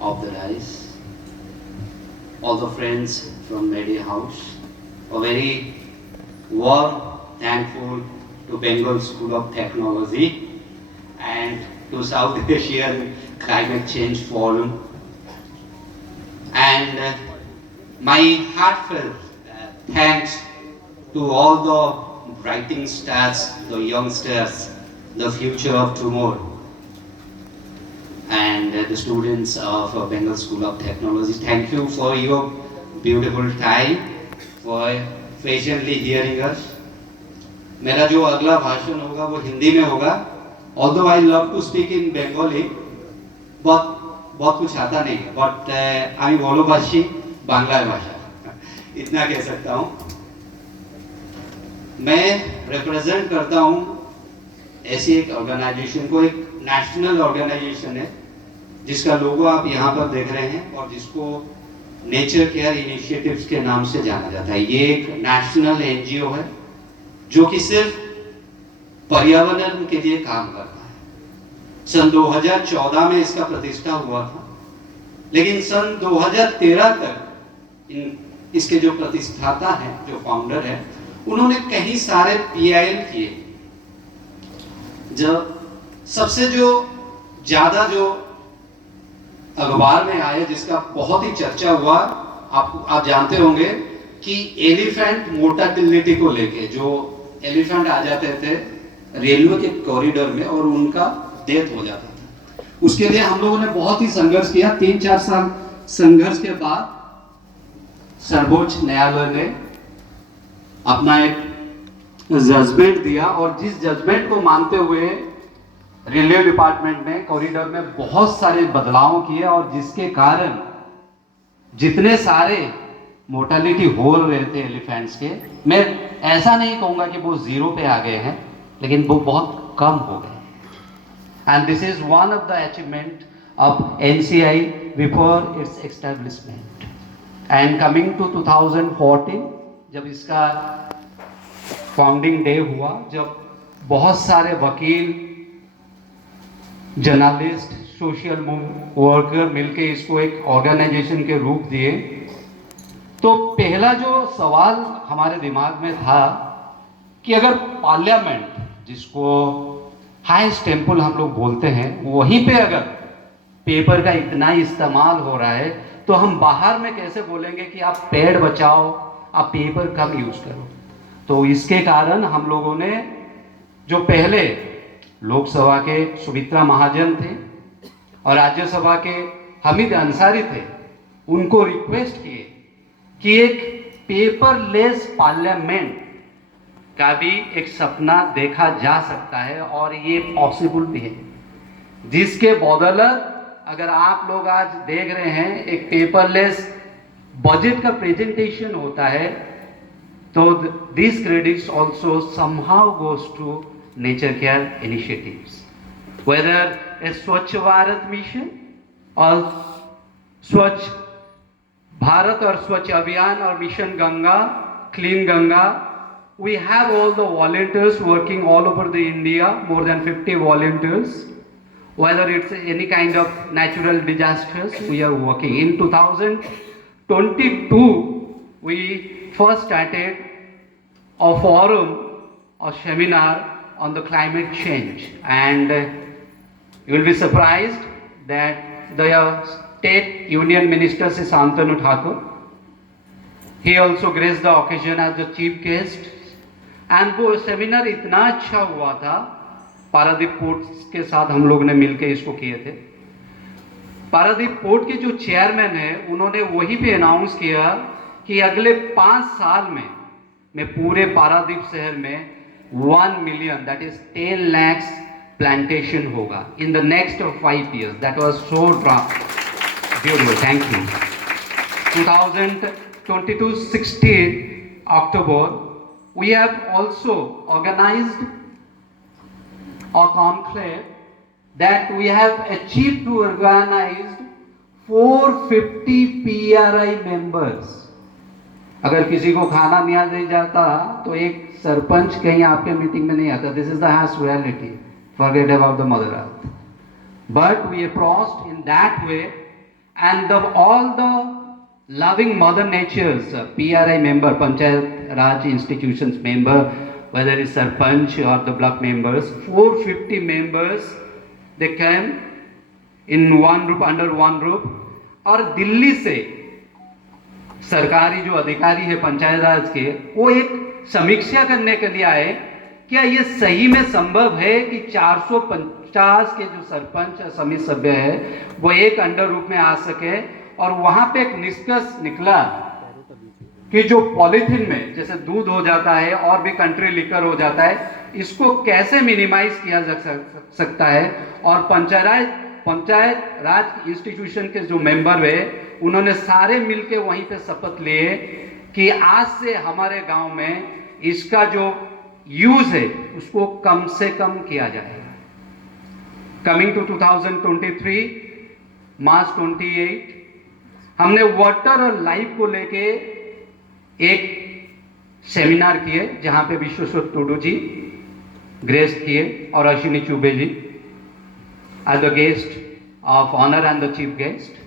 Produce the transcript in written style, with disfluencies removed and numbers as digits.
of the rice, all the friends from Media House, a very warm, thankful to Bengal School of Technology and to South Asian Climate Change Forum. And my heartfelt thanks to all the writing stars, the youngsters, the future of tomorrow, and the students of Bengal School of Technology. Thank you for your beautiful time, for patiently hearing us. मेरा जो अगला भाषण होगा वो हिंदी में होगा. Although I love to speak in Bengali, बहुत कुछ आता नहीं है, but আমি ভালোবাসি বাংলা ভাষা, इतना कह सकता हूँ. मैं रिप्रेजेंट करता हूँ ऐसी एक ऑर्गेनाइजेशन को, एक नेशनल ऑर्गेनाइजेशन है जिसका लोगो आप यहाँ पर देख रहे हैं और जिसको नेचर केयर इनिशिएटिव्स के नाम से जाना जाता है. ये एक नेशनल एनजीओ है जो कि सिर्फ पर्यावरण के लिए काम करता है. सन 2014 में इसका प्रतिष्ठा हुआ था, लेकिन सन 2013 तक इसके जो प्रतिष्ठाता हैं, जो फाउंडर है, उन्होंने कई सारे पीआईएल किए. जब सबसे जो ज्यादा जो अखबार में आया, जिसका बहुत ही चर्चा हुआ, आप जानते होंगे कि एलिफेंट मोर्टेलिटी को लेके, जो एलिफेंट आ जाते थे रेलवे के कॉरिडोर में और उनका डेथ हो जाता था, उसके लिए हम लोगों ने बहुत ही संघर्ष किया. 3-4 साल संघर्ष के बाद सर्वोच्च न्यायालय ने अपना एक जजमेंट दिया और जिस जजमेंट को मानते हुए रेलवे डिपार्टमेंट ने कॉरिडोर में बहुत सारे बदलाव किए और जिसके कारण जितने सारे मोर्टेलिटी हो रहे थे एलिफेंट्स के, मैं ऐसा नहीं कहूंगा कि वो जीरो पे आ गए हैं, लेकिन वो बहुत कम हो गए. And this is one of the achievement of NCI before its establishment. And coming to 2014, जब इसका फाउंडिंग डे हुआ, जब बहुत सारे वकील, जर्नलिस्ट, सोशल वर्कर मिलके इसको एक ऑर्गेनाइजेशन के रूप दिए, तो पहला जो सवाल हमारे दिमाग में था कि अगर पार्लियामेंट, जिसको हाईएस्ट टेम्पल हम लोग बोलते हैं, वहीं पे अगर पेपर का इतना इस्तेमाल हो रहा है, तो हम बाहर में कैसे बोलेंगे कि आप पेड़ बचाओ, आप पेपर कम यूज करो. तो इसके कारण हम लोगों ने, जो पहले लोकसभा के सुमित्रा महाजन थे और राज्यसभा के हमीद अंसारी थे, उनको रिक्वेस्ट किए कि एक पेपरलेस पार्लियामेंट का भी एक सपना देखा जा सकता है और ये पॉसिबल भी है, जिसके बदौलत अगर आप लोग आज देख रहे हैं एक पेपरलेस बजट का प्रेजेंटेशन होता है, तो this credits also somehow goes to nature care initiatives, whether a Swachh Bharat mission और स्वच्छ भारत और स्वच्छ अभियान और mission Ganga, clean Ganga. We have all the volunteers working all over the India, more than 50 volunteers. Whether it's any kind of natural disasters, we are working. In 2022, we first started a forum, a seminar on the climate change, and you will be surprised that the State Union Minister is Shantanu Thakur. He also graced the occasion as the chief guest. And वो seminar इतना अच्छा हुआ था, Paradip port के साथ हम लोग ने मिलकर इसको किए थे. पारादीप पोर्ट के जो चेयरमैन है, उन्होंने वही पे अनाउंस किया कि अगले 5 साल में मैं पूरे पारादीप शहर में 1 million, that is 10 lakhs plantation होगा in the next 5 years. That was so beautiful. Thank you. 2022 16 October, we have also organized a conclave that we have achieved to organize 450 PRI members. अगर किसी को खाना नहीं जाता तो एक सरपंच कहीं आपके मीटिंग में नहीं आता. This is the harsh reality. Forget about the mother earth. But we approached in that way, and all the loving mother natures, PRI member, Panchayat Raj institutions member, whether it's Sarpanch or the block members, 450 members, they came in one group, under one group. और दिल्ली से सरकारी जो अधिकारी है पंचायत राज के, वो एक समीक्षा करने के लिए आए, क्या ये सही में संभव है कि 450 के जो सरपंच समिति सभ्य है वो एक अंडर रूप में आ सके। और वहां पे एक निष्कर्ष निकला कि जो पॉलिथीन में जैसे दूध हो जाता है और भी कंट्री लिकर हो जाता है, इसको कैसे मिनिमाइज किया जा सकता है। और पंचायत राज इंस्टीट्यूशन के जो मेंबर है उन्होंने सारे मिलके वहीं पे शपथ लिए कि आज से हमारे गांव में इसका जो यूज है उसको कम से कम किया जाए। कमिंग टू 2023 मार्च 28 हमने वाटर और लाइफ को लेके एक सेमिनार किए जहां पे विश्वेश्वर टुडू जी ग्रेस किए और अश्विनी चुबे जी as the guest of honor and the chief guest.